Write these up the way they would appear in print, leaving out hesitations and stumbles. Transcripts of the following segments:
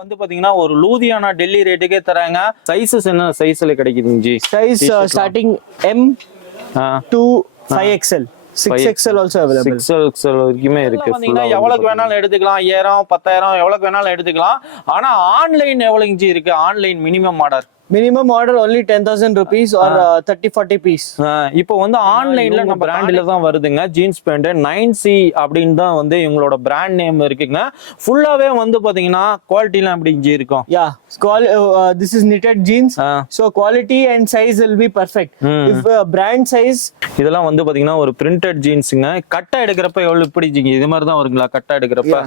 வந்து பாத்தீங்கன்னா ஒரு லூதியானா டெல்லி ரேட்டுக்கே தராங்க. சைஸஸ் என்ன சைஸ்ல கிடைக்குதுங்க G? Size starting M to 5XL. 6XL also available. 6XL வரைக்குமே இருக்கு. பாத்தீங்கன்னா எவ்வளவுக்கு வேணாலும் எடுத்துக்கலாம். 5000 10000 எவ்வளவுக்கு வேணாலும் எடுத்துக்கலாம். ஆனா ஆன்லைன் எவ்வளவுங்க ஜி இருக்கு? Online minimum order Minimum order only 10,000 rupees or 30-40 piece. இப்போ வந்து ஆன்லைன்ல நம்ம பிராண்ட்ல தான் வருதுங்க. ஜீன்ஸ் பேண்ட் 9C அப்படின்னு தான் வந்து இவங்களோட பிராண்ட் நேம் இருக்குங்க. ஃபுல்லாவே வந்து பாத்தீங்கன்னா குவாலிட்டிலாம் எப்படி ஜி இருக்கும்? Yeah, this is knitted jeans. So quality and size will be perfect. If brand size இதெல்லாம் வந்து பாத்தீங்கன்னா ஒரு பிரிண்டட் ஜீன்ஸ்ங்க. கட்டா எடுக்கிறப்ப எவ்வளவு இப்படி ஜி இது மாதிரி தான் வருங்களா கட்டா எடுக்கிறப்ப?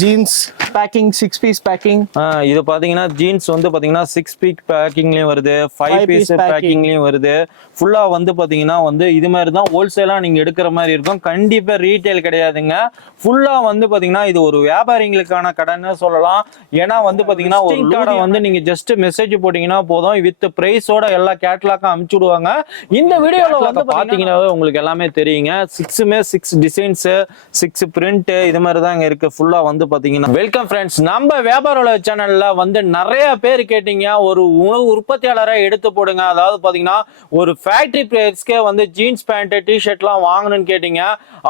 jeans packing 6 piece packing. இது பாத்தீங்கன்னா ஜீன்ஸ் வந்து பாத்தீங்கன்னா 6 பீஸ் பேக்கிங்லயும் வருது, 5 பீஸ் பேக்கிங்லயும் வருது. ஃபுல்லா வந்து பாத்தீங்கன்னா வந்து இது மாதிரி தான் ஹோல்சேலா நீங்க எடுக்கிற மாதிரி இருக்கும். கண்டிப்பா ரீட்டைல் கிடையாதுங்க. ஃபுல்லா வந்து பாத்தீங்கன்னா இது ஒரு வியாபாரிகளுக்கான கடைன்னு சொல்லலாம். ஏன்னா வந்து பாத்தீங்கன்னா ஒரு கடை வந்து நீங்க ஜஸ்ட் மெசேஜ் போட்டீங்கன்னா போதும், வித் பிரைஸோட எல்லா கேட்டலாக்கும் அனுப்பிச்சு விடுவாங்க. இந்த வீடியோல வந்து பாத்தீங்கன்னா உங்களுக்கு எல்லாமே தெரியுங்க. 6மே 6 டிசைன்ஸ் 6 பிரிண்ட் இது மாதிரி தான் இருக்கு. ஃபுல்லா வந்து பாத்தீங்கன்னா வெல்கம் ஃப்ரெண்ட்ஸ். நம்ம வியாபார சேனல்ல வந்து நிறைய பேர் கேட்டீங்க ஒரு உணவு உற்பத்தியாளரை எடுத்து போடுங்க, அதாவது பாத்தீங்கன்னா ஒரு ஃபேக்டரி பிரைஸ்க்கே வந்து ஜீன்ஸ் பேண்ட் டிஷர்ட்லாம் வாங்கணும்னு கேட்டீங்க.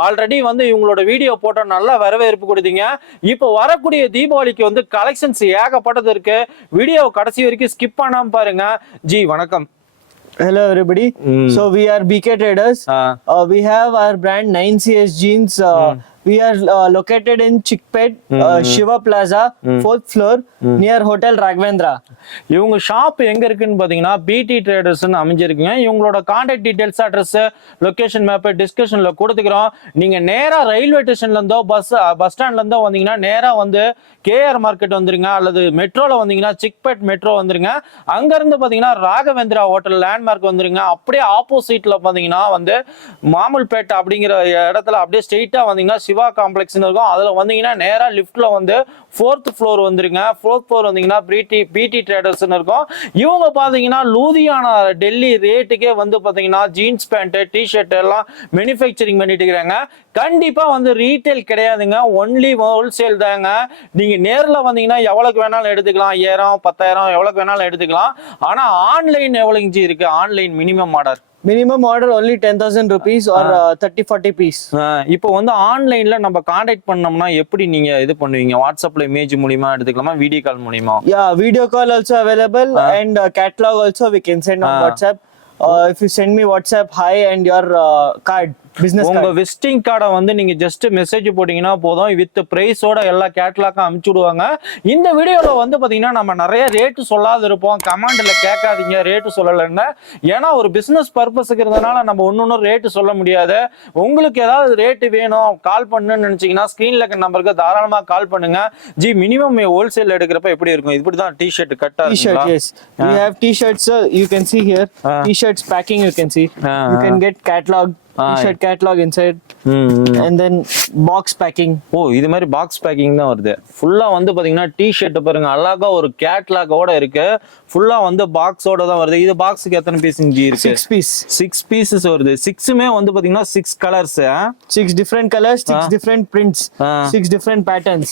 ஆல்ரெடி வந்து இவங்களோட வீடியோ போட்டோ நல்ல வரவேற்பு கொடுத்தீங்க. இப்போ வரக்கூடிய தீபாவளிக்கு வந்து கலெக்ஷன்ஸ் ஏகப்பட்டது இருக்கு. வீடியோ கடைசி வரைக்கும் ஸ்கிப் பண்ணாம பாருங்க. ஜி வணக்கம். Hello everybody. So we are BK Traders. We have our brand 9CS jeans. We are located in Chickpet, Shiva Plaza, 4th floor, near Hotel Raghavendra. இவங்க ஷாப் எங்க இருக்குன்னு பாத்தீங்கன்னா பிடி ட்ரேடர்ஸ்னு அமைஞ்சிருக்குங்க. இவங்களோட contact details, address, location map டிஸ்கிரிப்ஷன்ல கொடுத்துக்கிறோம். நீங்க நேரா ரயில்வே ஸ்டேஷன்ல இருந்தோ பஸ் ஸ்டாண்ட்ல இருந்தோ வந்தீங்கன்னா நேரா வந்து கேஆர் மார்க்கெட் வந்துருங்க, அல்லது மெட்ரோல வந்தீங்கன்னா சிக்பெட் மெட்ரோ வந்துருங்க. அங்க இருந்து பாத்தீங்கன்னா ராகவேந்திரா ஹோட்டல் லேண்ட்மார்க் வந்துருங்க. அப்படியே ஆப்போசிட்ல பாத்தீங்கன்னா வந்து மாமுல்பேட் அப்படிங்கிற இடத்துல அப்படியே ஸ்ட்ரெயிட்டா வந்தீங்கன்னா சிவா காம்ப்ளெக்ஸ் இருக்கும். அதுல வந்தீங்கன்னா நேரா லிஃப்ட்ல வந்து 4th floor வந்துருங்க. 4th floor வந்தீங்கன்னா பிடி ட்ரேடர்ஸ் இருக்கும். இவங்க பாத்தீங்கன்னா லூதியானா டெல்லி ரேட்டுக்கே வந்து பாத்தீங்கன்னா ஜீன்ஸ் பேண்ட் டிஷர்ட் எல்லாம் மேனுஃபேக்சரிங் பண்ணிட்டு இருக்காங்க. கண்டிப்பா வந்து ரீட்டைல் கிடையாதுங்க, ஒன்லி ஹோல்சேல் தாங்க. நீங்க நேர்ல வந்தீங்கன்னா எவ்வளவுக்கு வேணாலும் எடுத்துக்கலாம். 5000 10000 எவ்வளவுக்கு வேணாலும் எடுத்துக்கலாம். ஆனா ஆன்லைன் எவ்வளவு இருக்கு? Online minimum order Minimum order only 10,000 rupees or 30-40 piece. இப்போ வந்து ஆன்லைன்ல நம்ம கான்டாக்ட் பண்ணோம்னா எப்படி நீங்க இது பண்ணுவீங்க? வாட்ஸ்அப்ல இமேஜ் மூலமா எடுத்துக்கலாமா, வீடியோ கால் மூலமா? Yeah, video call also available and catalog also we can send on WhatsApp. If you send me WhatsApp hi and your card, business உங்க விசிட்டிங் கார்டை வந்து நீங்க ஜஸ்ட் மெசேஜ் போட்டீங்கன்னா போதும், வித் பிரைஸோட எல்லா கேட்டலாக்கும் அனுப்பிச்சு விடுவாங்க. இந்த வீடியோல வந்து பாத்தீங்கன்னா நம்ம நிறைய ரேட்டு சொல்லாத இருப்போம். கமெண்ட்ல கேட்காதீங்க ரேட்டு சொல்லலைன்னு. ஏன்னா ஒரு பிசினஸ் பர்பஸுக்கு இருந்ததுனால நம்ம ஒன்னொன்னு ரேட்டு சொல்ல முடியாது. உங்களுக்கு ஏதாவது ரேட்டு வேணும் கால் பண்ணுன்னு நினைச்சீங்கன்னா ஸ்கிரீன்ல இருக்க நம்பருக்கு தாராளமா கால் பண்ணுங்க. ஜி மினிமம் ஹோல்சேல் எடுக்கிறப்ப எப்படி இருக்கும்? இப்படிதான் டிஷர்ட் கட்டா T-shirt, yes. We have t-shirts, you can see here. T-shirts packing you can see. You can get catalog. T-shirt catalog inside and then box packing. ஓ இது மாதிரி பாக்ஸ் பேக்கிங் தான் வருது. ஃபுல்லா வந்து பாத்தீங்கன்னா டி-ஷர்ட் பாருங்க அழகா ஒரு கேட்லாகோட இருக்கு. ஃபுல்லா வந்து பாக்ஸோட தான் வருது. இது பாக்ஸ்க்கு எத்தனை பீஸ் இங்க இருக்கு? 6 piece. 6 pieces வருது. 6மே வந்து பாத்தீங்கன்னா 6 colours. 6 different colors, 6 different prints, 6 different patterns.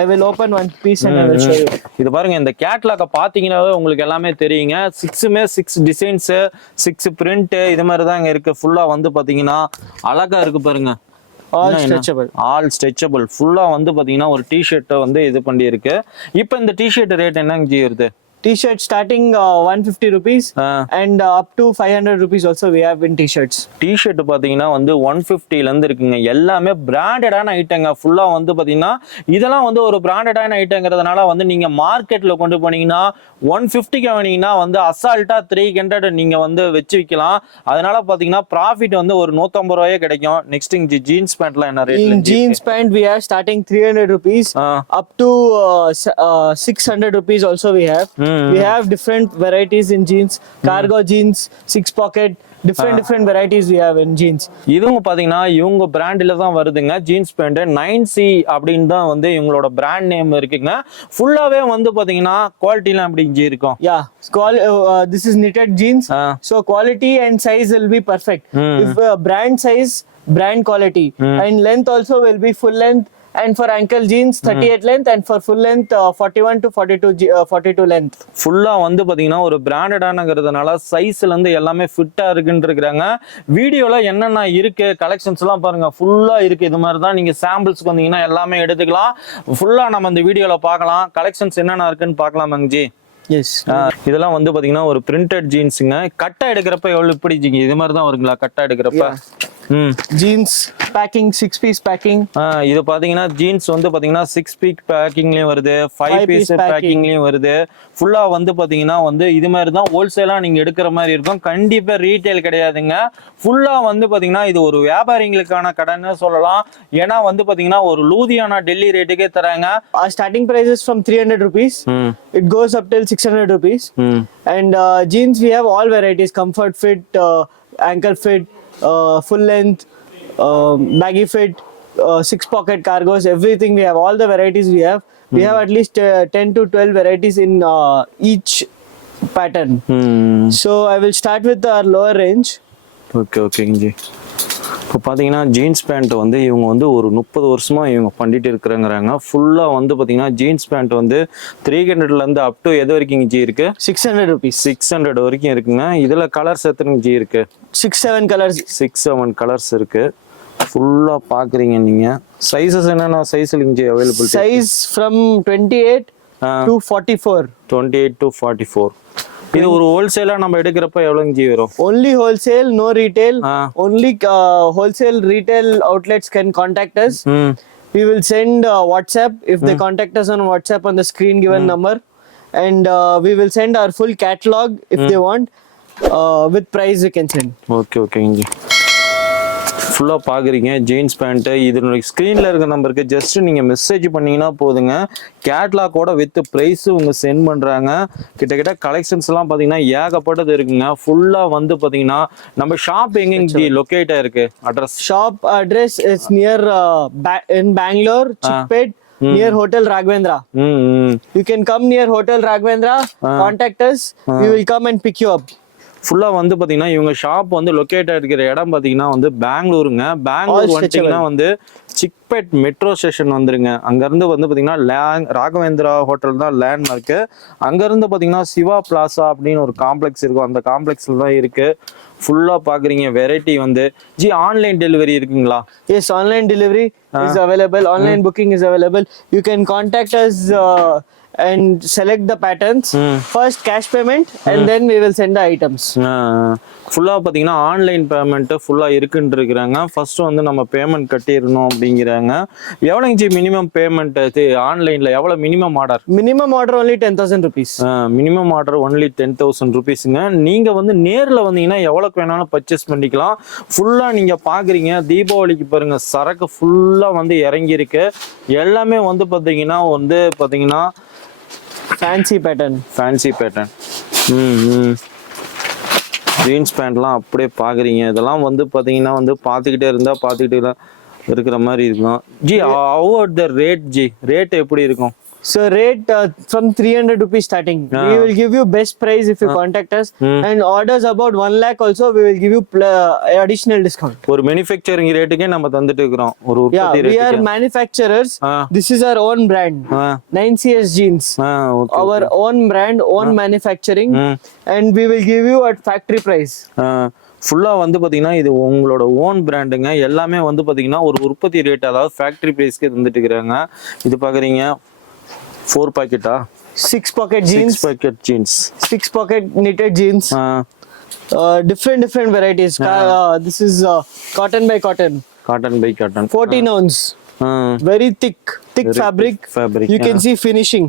I will open one piece and I will show you. இது பாருங்க இந்த கேட்லாக பாத்தீங்கன்னாவே உங்களுக்கு எல்லாமே தெரியுங்க. 6மே 6 டிசைன்ஸ் 6 பிரிண்ட் இது மாதிரி தான் இங்க இருக்கு. ஃபுல்லா வந்து பாத்தீங்கன்னா அழகா இருக்கு பாருங்க. All stretchable ஃபுல்லா வந்து பாத்தீங்கன்னா ஒரு டி-ஷர்ட் வந்து இது பண்ணி இருக்கு. இப்போ இந்த டி-ஷர்ட் ரேட் என்னங்க ஜி வருது? T-shirt starting 150 rupees and up to 500 rupees also we have in t-shirts. T-shirt பாத்தீங்கன்னா வந்து 150ல இருந்து இருக்குங்க. எல்லாமே பிராண்டடான ஐட்டங்க. ஃபுல்லா வந்து பாத்தீங்கன்னா இதெல்லாம் வந்து ஒரு பிராண்டடான ஐட்டங்கிறதுனால வந்து நீங்க மார்க்கெட்ல கொண்டு போனீங்கன்னா 150க்கு வாங்கினீங்கன்னா வந்து அசால்ட்டா 300 நீங்க வந்து வச்சு விக்கலாம். அதனால பாத்தீங்கன்னா ப்ராஃபிட் வந்து ஒரு 150 ரூபாயே கிடைக்கும். நெக்ஸ்ட் இங்க ஜீன்ஸ் பேண்ட்லாம் என்ன ரேட்ல? In jeans pant we are starting 300 rupees up to 600 rupees also we have. We have different varieties in jeans, cargo jeans, 6 pocket, different varieties we have in jeans. இதுவும் பாத்தீங்கன்னா இவங்க பிராண்ட்ல தான் வருதுங்க. ஜீன்ஸ் பேண்ட் 9C அப்படின்னு தான் வந்து இவங்களோட பிராண்ட் நேம் இருக்குங்க. ஃபுல்லாவே வந்து பாத்தீங்கன்னா குவாலிட்டிலாம் எப்படி இருக்கும்? Yeah, this is knitted jeans. So quality and size will be perfect. If brand size, brand quality and length also will be full length and for ankle jeans 38 length, and for full length 41 to 42 length. ஃபுல்லா வந்து பாத்தீங்கன்னா ஒரு பிராண்டடானங்கிறதுனால சைஸ்ல இருந்து எல்லாமே ஃபிட்டா இருக்குன்னு இருக்காங்க. வீடியோல என்னென்ன இருக்கு கலெக்ஷன்ஸ் எல்லாம் பாருங்க, ஃபுல்லா இருக்கு. இது மாதிரி தான் நீங்க சாம்பிள்ஸ்க்கு வந்தீங்கன்னா எல்லாமே எடுத்துக்கலாம். ஃபுல்லா நம்ம இந்த வீடியோல பார்க்கலாம். கலெக்ஷன்ஸ் என்னென்ன இருக்குன்னு பார்க்கலாம் மங்கஜி. எஸ், இதெல்லாம் வந்து பாத்தீங்கன்னா ஒரு பிரிண்டட் ஜீன்ஸுங்க. கட்டா எடுக்கிறப்ப எவ்வளவு இப்படி இது மாதிரி தான் வருங்களா கட்டா எடுக்கிறப்ப? Jeans packing 6 piece packing. இது பாத்தீங்கன்னா ஜீன்ஸ் வந்து பாத்தீங்கன்னா 6 பீஸ் பேக்கிங்லயும் வருது, 5 பீஸ் பேக்கிங்லயும் வருது. ஃபுல்லா வந்து பாத்தீங்கன்னா வந்து இது மாதிரி தான் ஹோல்சேலா நீங்க எடுக்கிற மாதிரி இருக்கும். கண்டிப்பா ரீட்டைல் கிடையாதுங்க. ஃபுல்லா வந்து பாத்தீங்கன்னா இது ஒரு வியாபாரிகளுக்கான கடைன்னு சொல்லலாம். ஏன்னா வந்து பாத்தீங்கன்னா ஒரு லூதியானா டெல்லி ரேட்டுக்கே தராங்க. Starting prices from 300 rupees. It goes up till 600 rupees. And jeans we have all varieties: comfort fit, ankle fit, full length, baggy fit, 6 pocket cargos, everything we have. All the varieties we have. We have at least 10 to 12 varieties in each pattern. So I will start with our lower range. Okay G. இப்போ பார்த்தீங்கன்னா jeans pant வந்து இவங்க வந்து ஒரு 30 வருஷமா இவங்க பண்ணிட்டு இருக்கிறாங்கிறாங்க. ஃபுல்லா வந்து பார்த்தீங்கன்னா ஜீன்ஸ் பேண்ட் வந்து 300லேருந்து அப் டு எது வரைக்கும் ஜி இருக்கு? 600 rupees. 600 வரைக்கும் இருக்குங்க. இதுல கலர்ஸ் எத்தனை ஜி இருக்கு? 6-7 colors. 6-7 கலர்ஸ் இருக்கு. ஃபுல்லா பாக்குறீங்க நீங்க. சைஸஸ் என்னென்ன சைஸ்ல G available? Size from 28 to 44. 28 to 44. இது ஒரு ஹோல்சேலா நம்ம எடுக்கிறப்ப எவ்வளவு ஜி வரும்? Only wholesale, no retail. Only wholesale retail outlets can contact us. We will send WhatsApp if they contact us on WhatsApp on the screen given number, and we will send our full catalog if they want. With price we can send. Okay G. ஃபுல்லா பாக்குறீங்க jeans pant. இதனுடைய ஸ்கிரீன்ல இருக்க நம்பருக்கு just நீங்க message பண்ணீங்கன்னா போதுங்க, கேட்லாகோட with price உங்க சென்ட் பண்றாங்க. கிட்ட கலெக்ஷன்ஸ் எல்லாம் பாத்தீங்கன்னா ஏகப்பட்டது இருக்குங்க. ஃபுல்லா வந்து பாத்தீங்கன்னா நம்ம ஷாப் எங்க லொகேட் ஆயிருக்கு? Address shop address is near in Bangalore, Chickpet, near Hotel Raghavendra. You can come near Hotel Raghavendra, contact us, we will come and pick you up. ஃபுல்லா வந்து பாத்தீங்கன்னா இவங்க ஷாப் வந்து லொகேட் ஆயிருக்கிற இடம் பாத்தீங்கன்னா வந்து பெங்களூருங்க. பெங்களூர் வந்துட்டீங்கன்னா வந்து சிக்பெட் மெட்ரோ ஸ்டேஷன் வந்துருங்க. அங்க இருந்து வந்து பாத்தீங்கன்னா ராகவேந்திரா ஹோட்டல் தான் லேண்ட்மார்க்கு. அங்க இருந்து பாத்தீங்கன்னா சிவா பிளாசா அப்படின்னு ஒரு காம்ப்ளெக்ஸ் இருக்கும். அந்த காம்ப்ளெக்ஸ்ல தான் இருக்கு. ஃபுல்லா பாக்குறீங்க வெரைட்டி வந்து ஜி. ஆன்லைன் டெலிவரி இருக்குங்களா? Yes, online delivery is available. Online booking is available. You can contact us and select the patterns. First cash payment and then we will send the items. ஃபுல்லா பாத்தீங்கன்னா online payment ஃபுல்லா இருக்குன்னு இருக்கிறாங்க. First வந்து நம்ம payment கட்டிடணும் அப்படிங்கிறாங்க. எவ்வளவு G minimum payment ஆன்லைன்ல? எவ்வளவு minimum order? Minimum order only 10,000 rupees. Minimum order only 10,000 rupeesங்க. நீங்க வந்து நேர்ல வந்தீங்கன்னா எவ்வளவுக்கு வேணாலும் பர்ச்சேஸ் பண்ணிக்கலாம். ஃபுல்லா நீங்க பாக்குறீங்க தீபாவளிக்கு பாருங்க சரக்கு ஃபுல்லா வந்து இறங்கி இருக்கு. எல்லாமே வந்து பாத்தீங்கன்னா Fancy pattern. ஜீன்ஸ் பேண்ட்லாம் அப்படியே பாக்குறீங்க. இதெல்லாம் வந்து பாத்தீங்கன்னா வந்து பாத்துக்கிட்டே இருக்கிற மாதிரி இருக்கும் ji. How the rate ji? Rate எப்படி இருக்கும்? So rate from 300 rupees starting. We will give you best price if you contact us, and orders about 1 lakh also we will give you additional discount. ஒரு manufacturing ரேட்டுக்கே நம்ம தந்துட்டு இருக்கோம். ஒரு உற்பத்தி ரேட்டுக்கு. We are manufacturers. This is our own brand. 9CS jeans. Our own brand, own manufacturing, and we will give you at factory price. ஃபுல்லா வந்து பாத்தீங்கன்னா இது உங்களோட ஓன் பிராண்டுங்க. எல்லாமே வந்து பாத்தீங்கன்னா ஒரு உற்பத்தி ரேட், அதாவது ஃபேக்டரி பிரைஸ்க்கு தந்துட்டு இருக்கிறாங்க. இது பாக்குறீங்க 4 packetா? 6 pocket jeans. 6 packet jeans. 6 pocket knitted jeans. Different varieties. This is cotton by cotton. 14 ounce. Very thick very fabric. You can see finishing.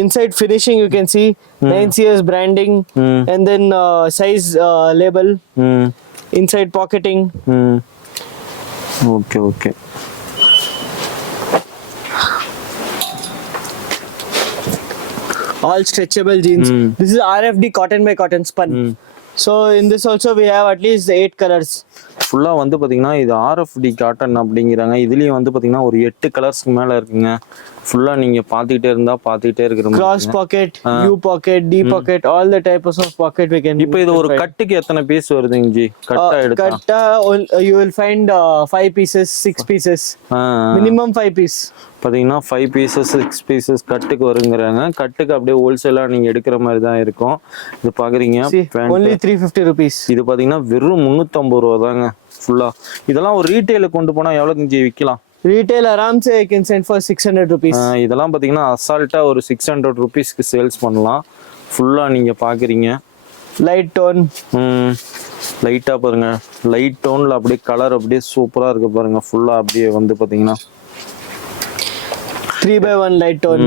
Inside finishing you can see 9CS branding, and then size label. Inside pocketing. Okay. All stretchable jeans. This is RFD cotton by cotton spun. So in this also we have at least 8 colors. ஃபுல்லா வந்து பாத்தீங்கன்னா இது RFD cotton அப்படிங்கிறாங்க. இதுலயும் வந்து பாத்தீங்கன்னா ஒரு 8 கலர்ஸ்க்கு மேல இருக்குங்க. ஃபுல்லா நீங்க பாத்துக்கிட்டே இருந்தா பாத்துக்கிட்டே இருக்கிற cross மாதிரி. pocket, U pocket, D pocket, all the types of pocket we can. இப்போ இது ஒரு கட்டுக்கு எத்தனை பீஸ் வருதுங்க ஜி? கட்டா எடுத்தா Katta, you will find 5 pieces, 6 pieces, minimum 5 piece. பாத்தீங்கன்னா 5 பீசஸ் 6 பீசஸ் கட்டுக்கு வருங்கிறாங்க. கட்டுக்கு அப்படியே ஹோல்சேலா நீங்க எடுக்கிற மாதிரி தான் இருக்கும். இது பாக்குறீங்க See, only 350 rupees. இது பாத்தீங்கன்னா வெறும் 350 ரூபா தாங்க ஃபுல்லா. இதெல்லாம் ஒரு ரீட்டைல கொண்டு போனா எவ்வளவுக்கு G விக்கலாம்? Retail aram se I can send for 600 rupees. இதெல்லாம் பாத்தீங்கன்னா அசால்ட்டா ஒரு 600 ருபீஸ்க்கு சேல்ஸ் பண்ணலாம். ஃபுல்லா நீங்க பாக்குறீங்க light tone. லைட்டா பாருங்க, லைட் டோன்ல அப்படியே கலர் அப்படியே சூப்பரா இருக்கு பாருங்க. ஃபுல்லா அப்படியே வந்து பாத்தீங்கன்னா 3x1 light tone.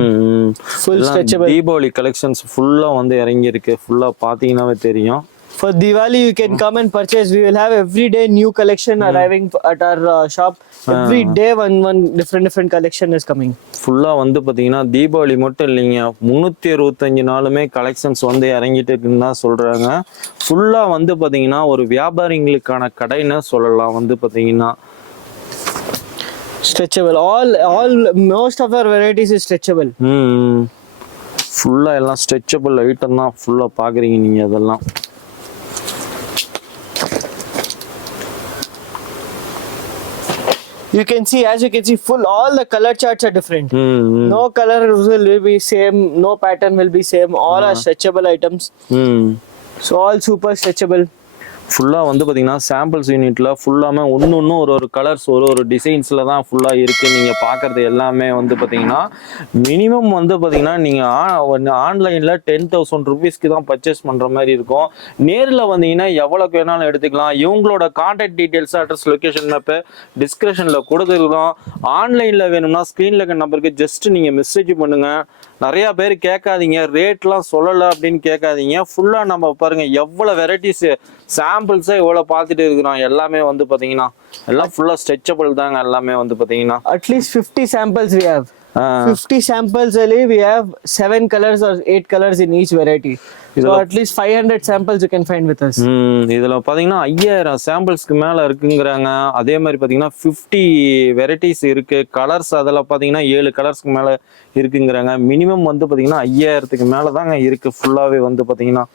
Full stretchable. Deepavali collections ஃபுல்லா வந்து இறங்கி இருக்கு. ஃபுல்லா பாத்தீங்கன்னாவே தெரியும். For Diwali, you can come and purchase. We will have every day new collection arriving at our shop. Every day one different collection is coming. ஃபுல்லா வந்து பாத்தீங்கன்னா தீபாவளி மட்டும் இல்லைங்க, 365 நாளுமே கலெக்ஷன்ஸ் வந்து இறங்கிட்டு இருக்குன்னு தான் சொல்றாங்க. ஃபுல்லா வந்து பாத்தீங்கன்னா ஒரு வியாபாரிகளுக்கான கடைன்னு சொல்லலாம். வந்து பாத்தீங்கன்னா stretchable. All most of our varieties is stretchable. ஃபுல்லா எல்லாம் ஸ்ட்ரெச்சபிள் ஐட்டம் தான் ஃபுல்லா பாக்குறீங்க நீங்க. அதெல்லாம் You can see, as you can see, full all the color charts are different. No color will be same, no pattern will be same. All are stretchable items. So all super stretchable. ஃபுல்லா வந்து பாத்தீங்கன்னா samples யூனிட்ல ஃபுல்லாமே ஒன்னு ஒரு colours ஒரு டிசைன்ஸ்ல தான் ஃபுல்லா இருக்கு. நீங்க பாக்குறது எல்லாமே வந்து பாத்தீங்கன்னா மினிமம் வந்து பாத்தீங்கன்னா நீங்க ஆன்லைன்ல 10,000 ருபீஸ்க்கு தான் பர்ச்சேஸ் பண்ற மாதிரி இருக்கும். நேர்ல வந்தீங்கன்னா எவ்வளவுக்கு வேணாலும் எடுத்துக்கலாம். இவங்களோட contact details, address, location map டிஸ்கிரிப்ஷன்ல கொடுத்துருக்கோம். ஆன்லைன்ல வேணும்னா ஸ்கிரீன்ல இருக்க நம்பருக்கு ஜஸ்ட் நீங்க மெசேஜ் பண்ணுங்க. நிறைய பேர் கேட்காதீங்க, ரேட்லாம் சொல்லலை அப்படின்னு கேட்காதீங்க. ஃபுல்லா நம்ம பாருங்க எவ்வளவு வெரைட்டிஸ் சாம்பிள்ஸே இவ்வளவு பார்த்துட்டு இருக்கிறோம். எல்லாமே வந்து பாத்தீங்கன்னா எல்லாம் ஃபுல்லா ஸ்ட்ரெச்சபிள் தாங்க. எல்லாமே வந்து பாத்தீங்கன்னா At least 50 samples we have. 50 samples only, we have 7 colors or 8 colors in each variety. So at least 500 samples you can find with us. இதுல பாத்தீங்கன்னா 5000 சாம்பிள்ஸ்க்கு மேல இருக்குங்கிறாங்க. அதே மாதிரி பாத்தீங்கன்னா 50 வெரைட்டிஸ் இருக்கு. கலர்ஸ் அதில் பாத்தீங்கன்னா 7 கலர்ஸ்க்கு மேல இருக்குங்கிறாங்க. மினிமம் வந்து பாத்தீங்கன்னா 5000க்கு மேல தாங்க இருக்கு. ஃபுல்லாவே வந்து பாத்தீங்கன்னா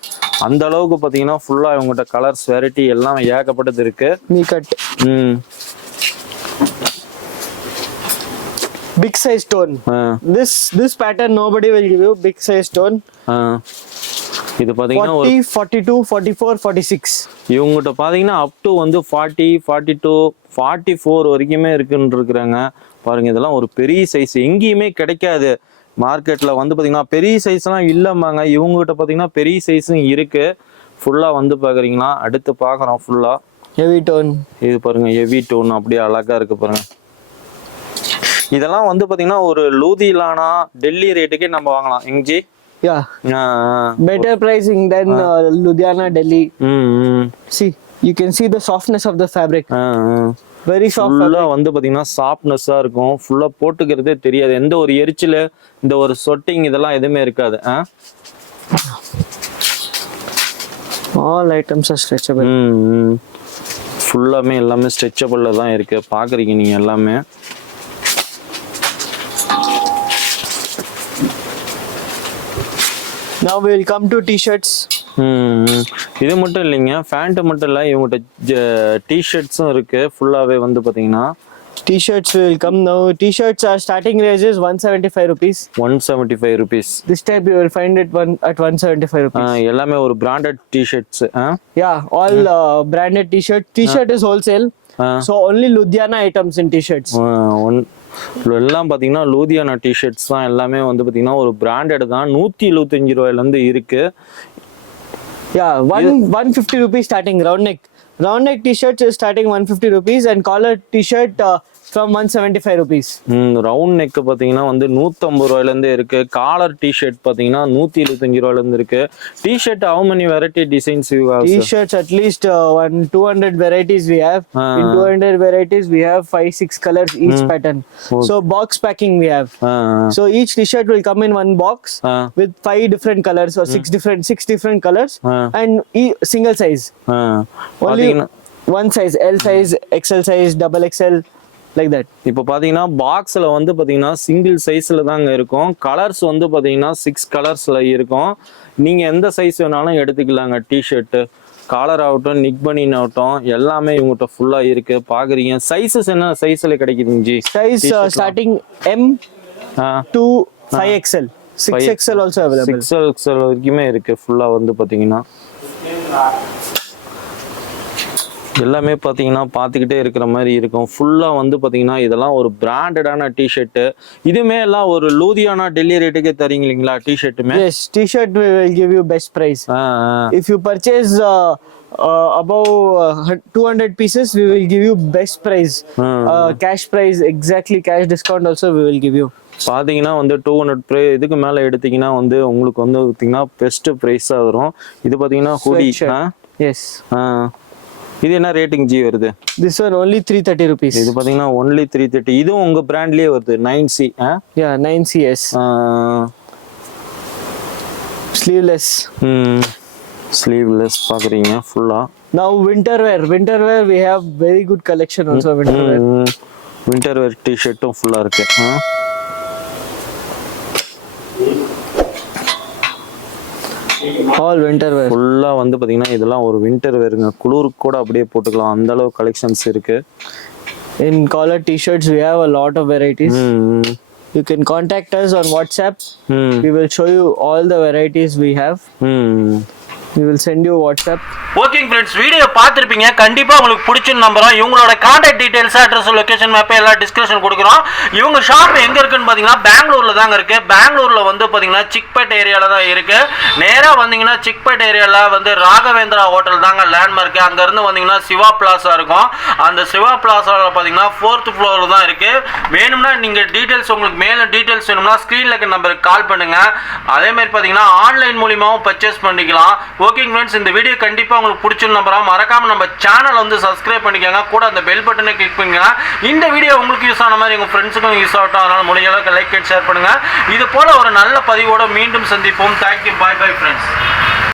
அந்த அளவுக்கு பாத்தீங்கன்னா ஃபுல்லா இவங்ககிட்ட கலர்ஸ் வெரைட்டி எல்லாம் ஏகப்பட்டது இருக்கு. நீ cut. Big size stone. This pattern nobody will give you. Big size stone. இது பாத்தீங்கன்னா 40, 42, 44, 46. இவங்ககிட்ட பாத்தீங்கன்னா அப் டு வந்து 40, 42, 44 வரைக்குமே இருக்குன்னு இருக்கிறாங்க. பாருங்க இதெல்லாம் ஒரு பெரிய சைஸ், எங்கேயுமே கிடைக்காது மார்க்கெட்ல. வந்து பாத்தீங்கன்னா பெரிய சைஸ் எல்லாம் இல்லமாங்க. இவங்ககிட்ட பாத்தீங்கன்னா பெரிய சைஸும் இருக்கு. ஃபுல்லா வந்து பாக்குறீங்களா? அடுத்து பாக்குறோம் ஃபுல்லா ஹெவி டோன். இது பாருங்க ஹெவி டோன் அப்படியே அழகா இருக்கு பாருங்க. இதெல்லாம் வந்து பாத்தீங்கன்னா ஒரு லூதியானா டெல்லி ரேட்டுக்கே நம்ம வாங்கலாம். எங்கஜி? Yeah. Better pricing than Ludhiana, Delhi. See, you can see the softness of the fabric. Very soft. ஃபுல்லா வந்து பாத்தீங்கன்னா சாஃப்ட்னஸா இருக்கும். ஃபுல்லா போட்டுக்கிறதே தெரியாது. எந்த ஒரு எரிச்சல், இந்த ஒரு சொட்டிங் இதெல்லாம் எதுவுமே இருக்காது. All items are stretchable. ஃபுல்லாமே எல்லாமே ஸ்ட்ரெச்சபிள்ல தான் இருக்கு. பாக்குறீங்க நீங்க எல்லாமே. Now we will come to t-shirts. இது மட்டும் இல்லைங்க, பேண்ட் மட்டும் இல்ல, இவங்ககிட்ட டி-ஷர்ட்ஸும் இருக்கு. ஃபுல்லாவே வந்து பாத்தீங்கன்னா T-shirts will come now. T-shirts are starting ranges 175 rupees. 175 rupees. This type you will find it at 175 rupees. எல்லாமே ஒரு branded T-shirts. Yeah, all branded t-shirt. T-shirt is wholesale. So only Ludhiana items in t-shirts. எல்லாம் பாத்தீங்கன்னா Ludhiana T-shirts தான். எல்லாமே வந்து பாத்தீங்கன்னா ஒரு branded தான். 175 ரூபாயில இருந்து இருக்கு. Yeah, 150 rupees starting round neck. Round neck t-shirt is starting 150 rupees and collar t-shirt from 175 rupees. Round neck பாத்தீங்கன்னா வந்து 150 ரூபாயில இருந்து இருக்கு. காலர் டி-ஷர்ட் பாத்தீங்கன்னா 175 ரூபாயில இருந்து இருக்கு. T-shirt how many variety designs you have? T-shirts at least 200 varieties we have. In 200 varieties we have 5-6 colors each pattern. So box packing we have. So each t-shirt will come in one box with 5 different colors or 6 different colors and single size. Only one size, L size, XL size, double XL. like that. இப்போ பாத்தீங்கன்னா பாக்ஸ்ல வந்து பாத்தீங்கன்னா single சைஸ்ல தாங்க இருக்கும். Colours வந்து பாத்தீங்கன்னா 6 கலர்ஸ்ல இருக்கும். நீங்க எந்த சைஸ் வேணாலும் எடுத்துக்கலாங்க. டிஷர்ட் காலர் ஆகட்டும், நிக் பனின் ஆகட்டும், எல்லாமே இவங்ககிட்ட ஃபுல்லா இருக்கு. பாக்குறீங்க சைஸஸ் என்ன சைஸ்ல கிடைக்குதுங்க G? Size starting M to 5XL, 6XL also available. 6XL வரைக்குமே இருக்கு. ஃபுல்லா வந்து பாத்தீங்கன்னா எல்லாமே பார்த்தீங்கன்னா பார்த்துக்கிட்டே இருக்கிற மாதிரி இருக்கும். ஃபுல்லாக வந்து பார்த்தீங்கன்னா இதெல்லாம் ஒரு பிராண்டடான டிஷர்ட்டு. இதுவுமே எல்லாம் ஒரு லூதியானா டெல்லி ரேட்டுக்கே தரீங்க இல்லைங்களா டிஷர்ட்டுமே? Yes, t-shirt we will give you best price. If you purchase above 200 pieces, we will give you best price. Cash price, exactly cash discount also we will give you. பார்த்தீங்கன்னா வந்து 200 இதுக்கு மேலே எடுத்தீங்கன்னா வந்து உங்களுக்கு வந்து பார்த்தீங்கன்னா பெஸ்ட் ப்ரைஸாக வரும். இது பார்த்தீங்கன்னா ஹூடி. Yes. இது என்ன ரேட்டிங் ஜி வருது? This one only 330 rupees. இது பாத்தீங்கன்னா only 330. இதுவும் உங்க பிராண்ட்லயே வருது 9C. Yeah, 9CS. Sleeveless. Sleeveless பாக்குறீங்க ஃபுல்லா. Now winter wear we have very good collection also. Winter wear t-shirtum ஃபுல்லா இருக்கு. All winter wear. ஃபுல்லா வந்து பாத்தீங்கன்னா இதெல்லாம் ஒரு வின்டர் வேர்ங்க. குளிருக்கு கூட அப்படியே போட்டுக்கலாம். அந்த அளவு கலெக்ஷன்ஸ் இருக்கு. In collar t-shirts we have a lot of varieties. You can contact us on WhatsApp. We will show you all the varieties we have. We will send you WhatsApp. Okay friends, video பார்த்துருப்பீங்க. கண்டிப்பாக உங்களுக்கு பிடிச்சுன்னு நம்புறோம். இவங்களோட contact details, address, location map எல்லாம் description கொடுக்குறோம். இவங்க shop எங்கே இருக்குன்னு பார்த்தீங்கன்னா பெங்களூரில் தாங்க இருக்குது. பெங்களூரில் வந்து பார்த்தீங்கன்னா சிக்பெட் ஏரியாவில் தான் இருக்குது. நேராக வந்தீங்கன்னா சிக்பெட் ஏரியாவில் வந்து ராகவேந்திரா ஹோட்டல் தாங்க லேண்ட்மார்க்கு. அங்கேருந்து வந்தீங்கன்னா சிவா பிளாசா இருக்கும். அந்த சிவா பிளாசாவில் பார்த்தீங்கன்னா 4th ஃப்ளோரில் தான் இருக்குது. வேணும்னா நீங்கள் டீட்டெயில்ஸ் உங்களுக்கு மேலும் டீட்டெயில்ஸ் வேணும்னா ஸ்க்ரீனில் இருக்க நம்பருக்கு கால் பண்ணுங்கள். அதேமாதிரி பார்த்தீங்கன்னா ஆன்லைன் மூலியமாகவும் பர்ச்சேஸ் பண்ணிக்கலாம். ஓகேங்க ஃப்ரெண்ட்ஸ், இந்த வீடியோ கண்டிப்பாக உங்களுக்கு பிடிச்சிருந்த நம்புறோம். மறக்காம நம்ம சேனல் வந்து சப்ஸ்கிரைப் பண்ணிக்கோங்க. கூட அந்த பெல் பட்டனை கிளிக் பண்ணுங்க. இந்த வீடியோ உங்களுக்கு யூஸ் ஆன மாதிரி உங்க ஃப்ரெண்ட்ஸுக்கும் யூஸ் ஆகட்டும். அதனால முடிஞ்ச அளவுக்கு லைக் அண்ட் ஷேர் பண்ணுங்க. இது போல ஒரு நல்ல பதிவோட மீண்டும் சந்திப்போம். தேங்க்யூ. பாய் பாய் ஃப்ரெண்ட்ஸ்.